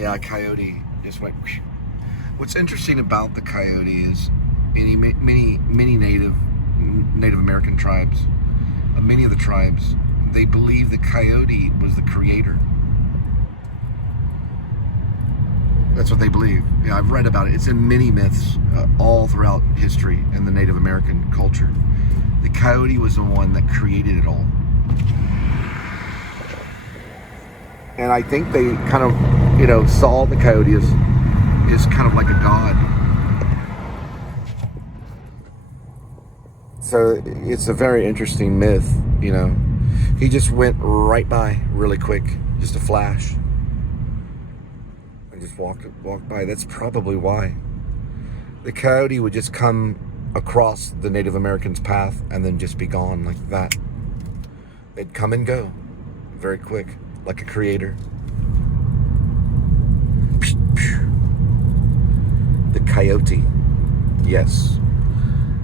Yeah, a coyote just went. Whoosh. What's interesting about the coyote is many Native American tribes, many of the tribes, they believe the coyote was the creator. That's what they believe. Yeah, I've read about it. It's in many myths all throughout history in the Native American culture. The coyote was the one that created it all. And I think they kind of, saw the coyote as kind of like a god. So it's a very interesting myth, He just went right by really quick, just a flash. And just walked by. That's probably why. The coyote would just come across the Native Americans' path and then just be gone like that. They'd come and go very quick, like a creator. The coyote, yes,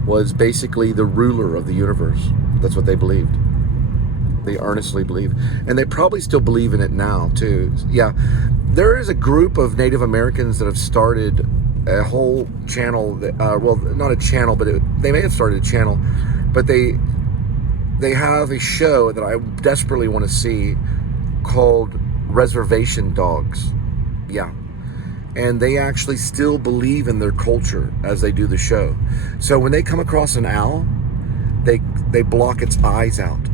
was basically the ruler of the universe. That's what they believed. They earnestly believed. And they probably still believe in it now, too. Yeah, there is a group of Native Americans that have started a whole channel, not a channel, but they may have started a channel, but they have a show that I desperately want to see called Reservation Dogs. Yeah. And they actually still believe in their culture as they do the show. So when they come across an owl, they block its eyes out.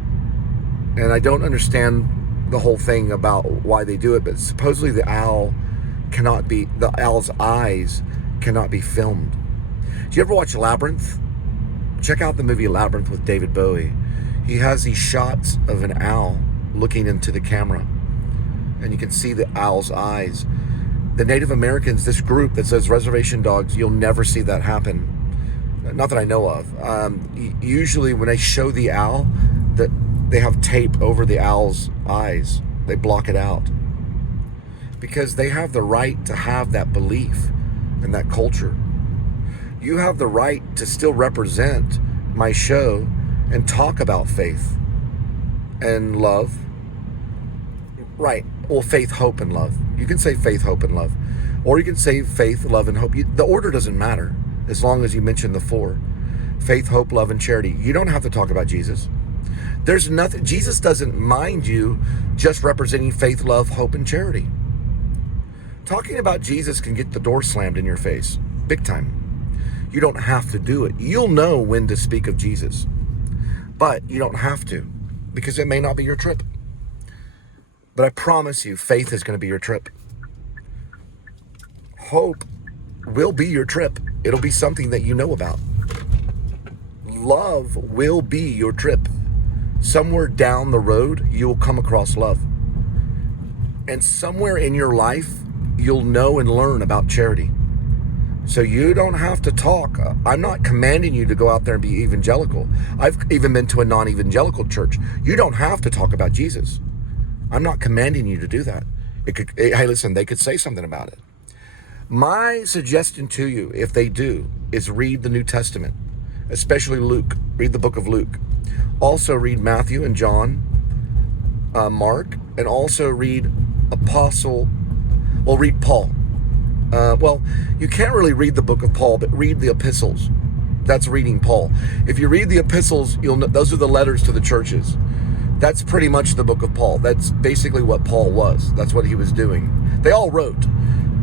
And I don't understand the whole thing about why they do it, but supposedly the owl's eyes cannot be filmed. Do you ever watch Labyrinth? Check out the movie Labyrinth with David Bowie. He has these shots of an owl looking into the camera, and you can see the owl's eyes. The Native Americans, this group that says Reservation Dogs, you'll never see that happen. Not that I know of. Usually when they show the owl, that they have tape over the owl's eyes. They block it out. Because they have the right to have that belief and that culture. You have the right to still represent my show and talk about faith and love. Right. Well, faith, hope, and love. You can say faith, hope, and love. Or you can say faith, love, and hope. The order doesn't matter as long as you mention the four. Faith, hope, love, and charity. You don't have to talk about Jesus. There's nothing. Jesus doesn't mind you just representing faith, love, hope, and charity. Talking about Jesus can get the door slammed in your face. Big time. You don't have to do it. You'll know when to speak of Jesus. But you don't have to, because it may not be your trip. But I promise you, faith is going to be your trip. Hope will be your trip. It'll be something that you know about. Love will be your trip. Somewhere down the road, you will come across love. And somewhere in your life, you'll know and learn about charity. So you don't have to talk. I'm not commanding you to go out there and be evangelical. I've even been to a non-evangelical church. You don't have to talk about Jesus. I'm not commanding you to do that. Hey, listen, they could say something about it. My suggestion to you, if they do, is read the New Testament, especially Luke. Read the book of Luke. Also read Matthew and John, Mark, and also read read Paul. You can't really read the book of Paul, but read the epistles. That's reading Paul. If you read the epistles, you'll know those are the letters to the churches. That's pretty much the book of Paul. That's basically what Paul was. That's what he was doing. They all wrote.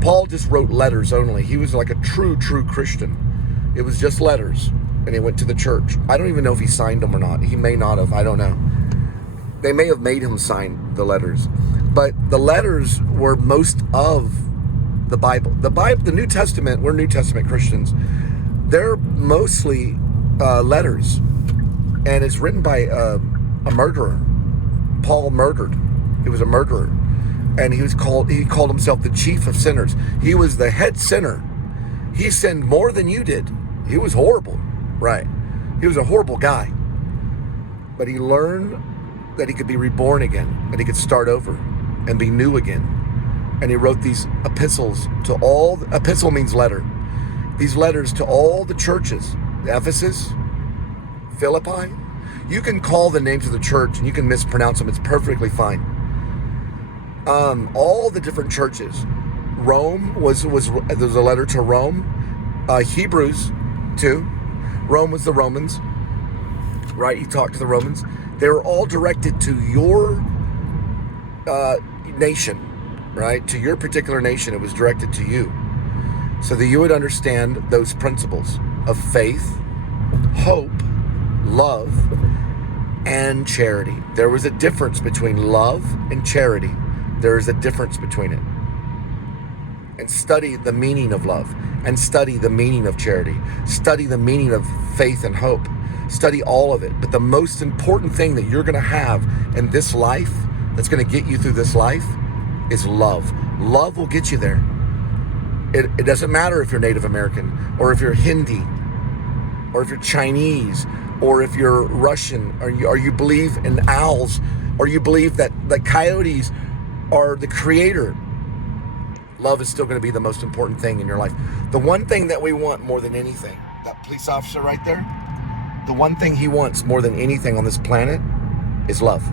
Paul just wrote letters only. He was like a true Christian. It was just letters. And he went to the church. I don't even know if he signed them or not. He may not have. I don't know. They may have made him sign the letters. But the letters were most of the Bible. The New Testament, we're New Testament Christians. They're mostly letters. And it's written by a murderer. Paul murdered. He was a murderer. And he called himself the chief of sinners. He was the head sinner. He sinned more than you did. He was horrible. Right. He was a horrible guy. But he learned that he could be reborn again, that he could start over and be new again. And he wrote these epistles to epistle means letter. These letters to all the churches, Ephesus, Philippi. You can call the names of the church and you can mispronounce them. It's perfectly fine. All the different churches, Rome was there's a letter to Rome. Hebrews too. Rome was the Romans, right? He talked to the Romans. They were all directed to your nation, right? To your particular nation. It was directed to you, so that you would understand those principles of faith, hope, love, and charity. There was a difference between love and charity. There is a difference between it. And study the meaning of love, and study the meaning of charity, study the meaning of faith and hope, study all of it. But the most important thing that you're going to have in this life, that's going to get you through this life, is love. Love will get you there. It doesn't matter if you're Native American, or if you're Hindi, or if you're Chinese, or if you're Russian, or you believe in owls, or you believe that the coyotes are the creator. Love is still going to be the most important thing in your life. The one thing that we want more than anything, that police officer right there, the one thing he wants more than anything on this planet is love.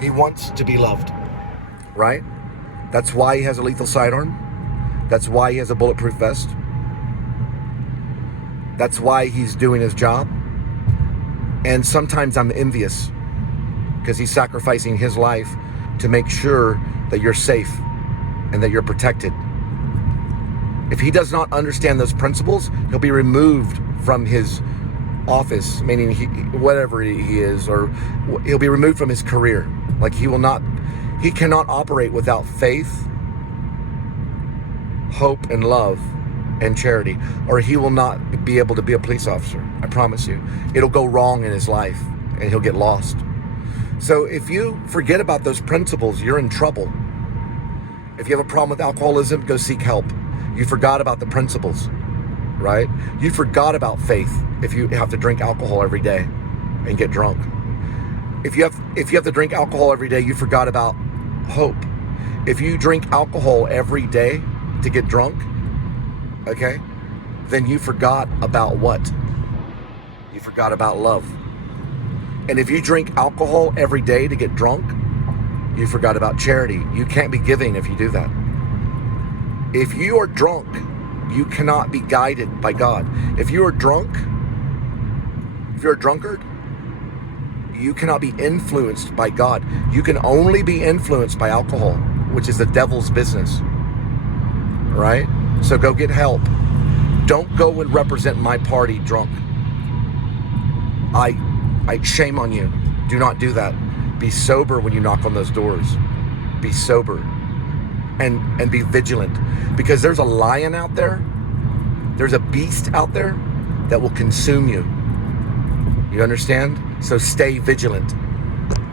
He wants to be loved, right? That's why he has a lethal sidearm. That's why he has a bulletproof vest. That's why he's doing his job. And sometimes I'm envious because he's sacrificing his life to make sure that you're safe and that you're protected. If he does not understand those principles, he'll be removed from his office, meaning whatever he is, or he'll be removed from his career. Like he cannot operate without faith, hope, and love, and charity, or he will not be able to be a police officer. I promise you. It'll go wrong in his life, and he'll get lost. So if you forget about those principles, you're in trouble. If you have a problem with alcoholism, go seek help. You forgot about the principles, right? You forgot about faith if you have to drink alcohol every day and get drunk. If you have to drink alcohol every day, you forgot about hope. If you drink alcohol every day to get drunk, okay, then you forgot about what? You forgot about love. And if you drink alcohol every day to get drunk, you forgot about charity. You can't be giving if you do that. If you are drunk, you cannot be guided by God. If you are drunk, if you're a drunkard, you cannot be influenced by God. You can only be influenced by alcohol, which is the devil's business, right? So go get help. Don't go and represent my party drunk. I shame on you. Do not do that. Be sober when you knock on those doors. Be sober and be vigilant, because there's a lion out there. There's a beast out there that will consume you. You understand? So stay vigilant.